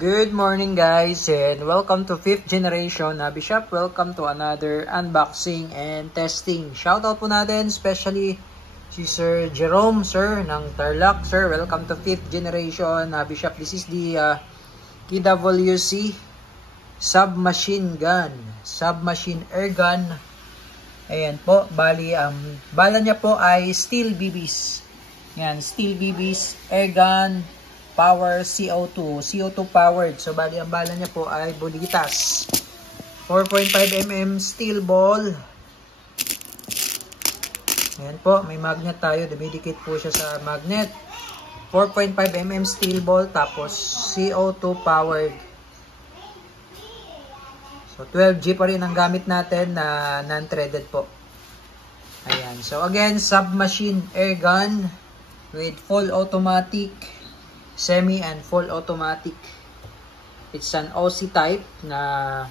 Good morning guys and welcome to 5th generation Hobby Shop. Welcome to another unboxing and testing. Shoutout po natin especially si Sir Jerome, sir, ng Tarlac. Sir, welcome to 5th generation Hobby Shop. This is the KWC submachine gun, submachine air gun. Ayan po, bali bala niya po ay steel BBs. Yan, steel BBs, air gun, power CO2 powered. So bali ang bala niya po ay bolitas. 4.5 mm steel ball. Ayan po, may magnet tayo. Dumidikit po siya sa magnet. 4.5 mm steel ball tapos CO2 powered. So 12G pa rin ang gamit natin na non-threaded po. Ayan. So again, submachine air gun with full automatic, semi and full automatic. It's an OC type na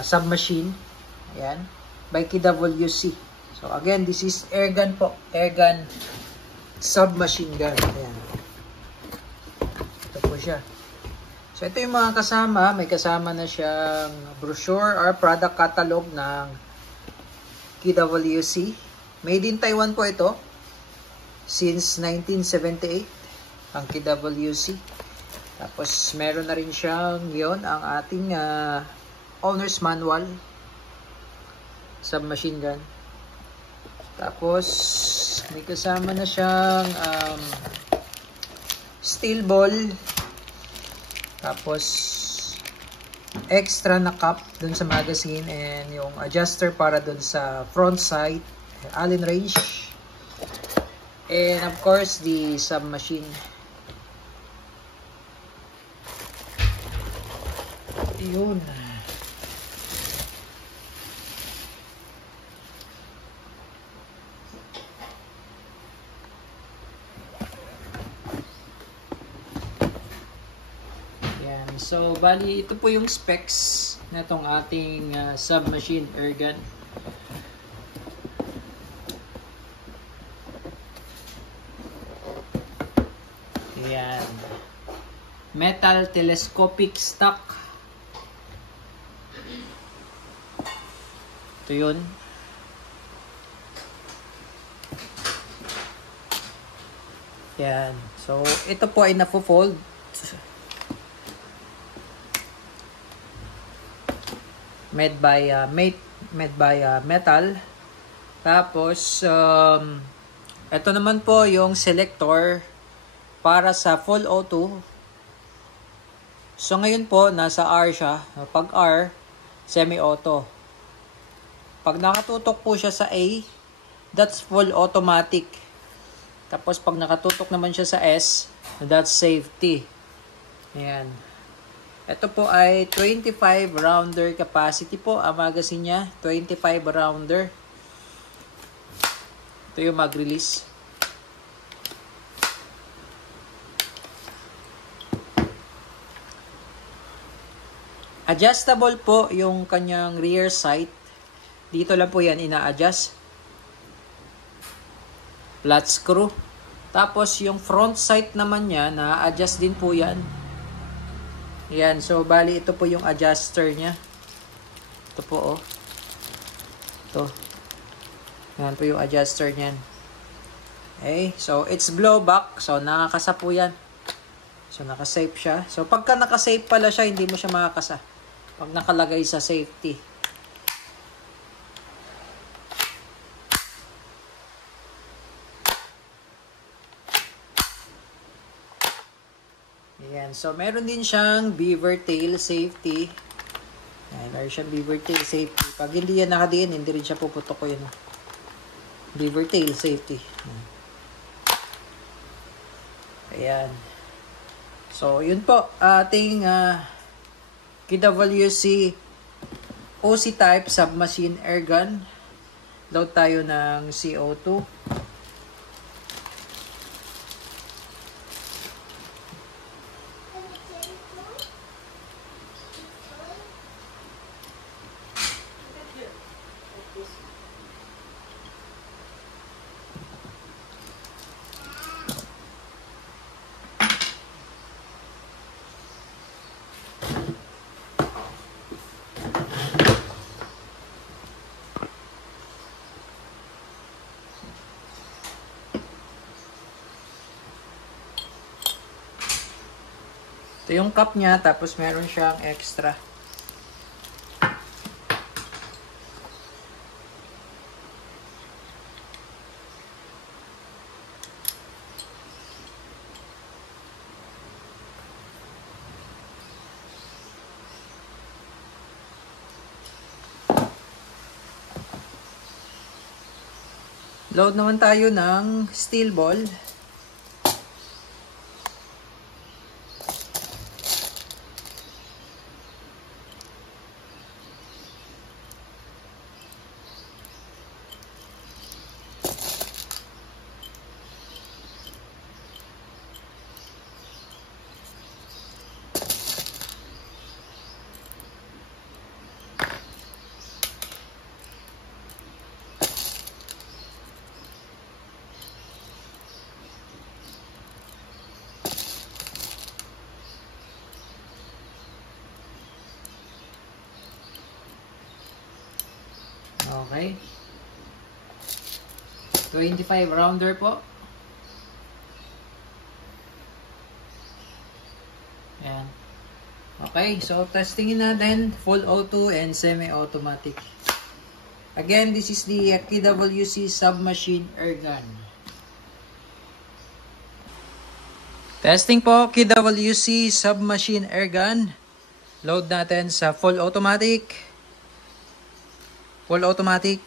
submachine. Ayan. By KWC. So again, this is air gun po. Air gun submachine gun. Ayan. Ito po siya. So ito yung mga kasama. May kasama na siyang brochure or product catalog ng KWC. Made in Taiwan po ito. Since 1978. Ang KWC. Tapos meron na rin siyang yon ang ating owner's manual. Submachine gun. Tapos may kasama na siyang steel ball. Tapos extra na cup dun sa magazine and yung adjuster para dun sa front sight, Allen wrench. And of course the submachine. Yun. Yan. So, bali, ito po yung specs na itong ating submachine air gun. Yan. Metal telescopic stock. Ito yun. Yan. So, ito po ay napo-fold. Made by metal. Tapos, ito naman po yung selector para sa full auto. So, ngayon po, nasa R siya. Pag R, semi-auto. Pag nakatutok po siya sa A, that's full automatic. Tapos pag nakatutok naman siya sa S, that's safety. Ayan. Ito po ay 25 rounder capacity po. Ang magazine niya, 25 rounder. Ito yung mag-release. Adjustable po yung kanyang rear sight. Dito lang po yan ina-adjust. Flat screw. Tapos yung front sight naman niya, na-adjust din po yan. Yan. So, bali ito po yung adjuster niya. Ito po, oh. Ito. Yan po yung adjuster niyan. Okay. So, it's blowback. So, nakakasa po yan. So, nakasafe siya. So, pagka nakasafe pala siya, hindi mo siya makakasa. Pag nakalagay sa safety. Ayan. So, meron din siyang beaver tail safety. Ayan, meron siyang beaver tail safety. Pag hindi yan nakadiin, hindi rin siya puputok ko yun. Beaver tail safety. Ayan. So, yun po. Ating KWC OC type submachine air gun. Load tayo ng CO2. Ito yung cup niya, tapos meron siyang extra. Load naman tayo ng steel ball. Okay. 25 rounder po. Ayan. Okay, so testingin natin full auto and semi-automatic. Again, this is the KWC submachine air gun. Testing po, KWC submachine air gun. Load natin sa full automatic. Full automatic.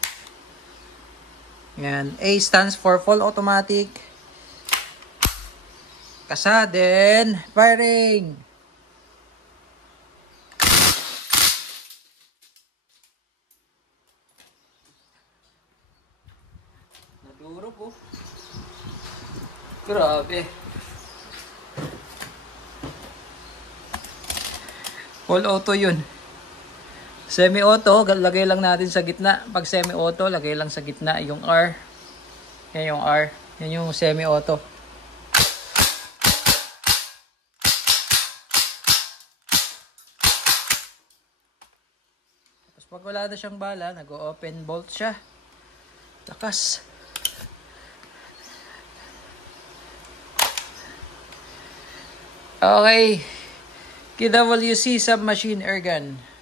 Yan. A stands for full automatic. Kasa din. Firing. Naduro po. Grabe. Full auto yun. Semi-auto, lagay lang natin sa gitna. Pag semi-auto, lagay lang sa gitna yung R. Yan yung R. Yan yung semi-auto. Tapos pag wala na siyang bala, nag-open bolt siya. Lakas. Okay. KWC submachine air gun.